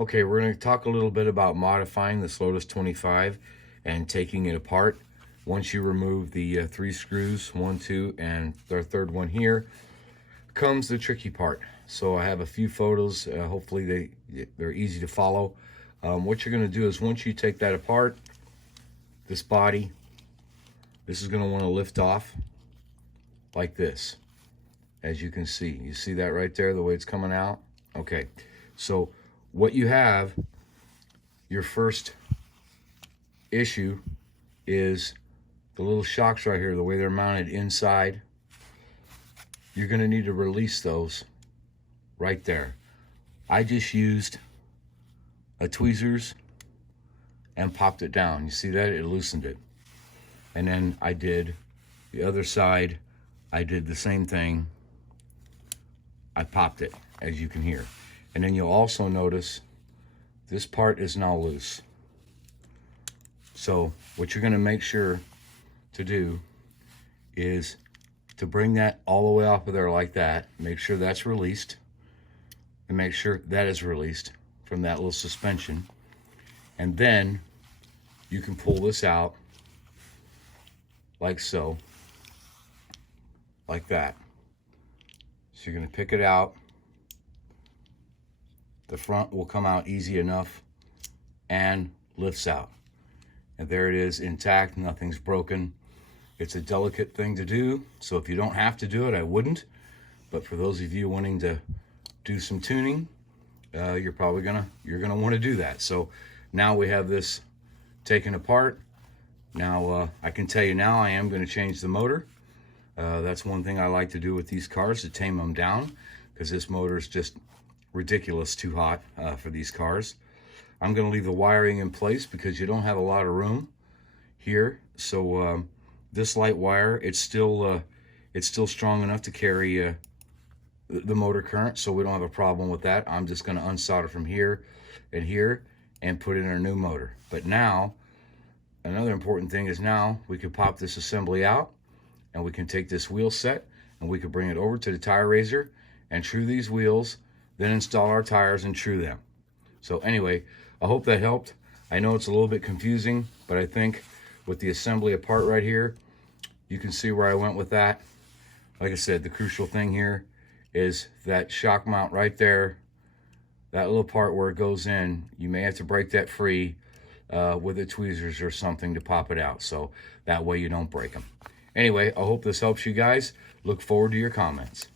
Okay, we're going to talk a little bit about modifying this Lotus 25 and taking it apart. Once you remove the 3 screws, 1, 2, and the third one here, comes the tricky part. So I have a few photos. Hopefully they're easy to follow. What you're going to do is once you take that apart, this body, this is going to want to lift off like this. As you can see, you see that right there, the way it's coming out? Okay, so what you have, your first issue is the little shocks right here, the way they're mounted inside. You're going to need to release those right there. I just used a tweezers and popped it down. You see that? It loosened it. And then I did the other side. I did the same thing. I popped it, as you can hear. And then you'll also notice this part is now loose. So what you're going to make sure to do is to bring that all the way off of there like that. Make sure that's released. And make sure that is released from that little suspension. And then you can pull this out like so. Like that. So you're going to pick it out. The front will come out easy enough and lifts out. And there it is, intact, nothing's broken. It's a delicate thing to do, so if you don't have to do it, I wouldn't. But for those of you wanting to do some tuning, you're gonna want to do that. So now we have this taken apart. Now I can tell you now I am going to change the motor. That's one thing I like to do with these cars, to tame them down, because this motor is just ridiculous too hot for these cars. I'm going to leave the wiring in place because you don't have a lot of room here. So this light wire, it's still strong enough to carry the motor current, so we don't have a problem with that. I'm just going to unsolder from here and here and put in our new motor. But now, another important thing is now we can pop this assembly out, and we can take this wheel set and we can bring it over to the tire raiser and true these wheels, then install our tires and true them. So anyway, I hope that helped. I know it's a little bit confusing, but I think with the assembly apart right here, you can see where I went with that. Like I said, the crucial thing here is that shock mount right there, that little part where it goes in. You may have to break that free with the tweezers or something to pop it out, so that way you don't break them. Anyway, I hope this helps you guys. Look forward to your comments.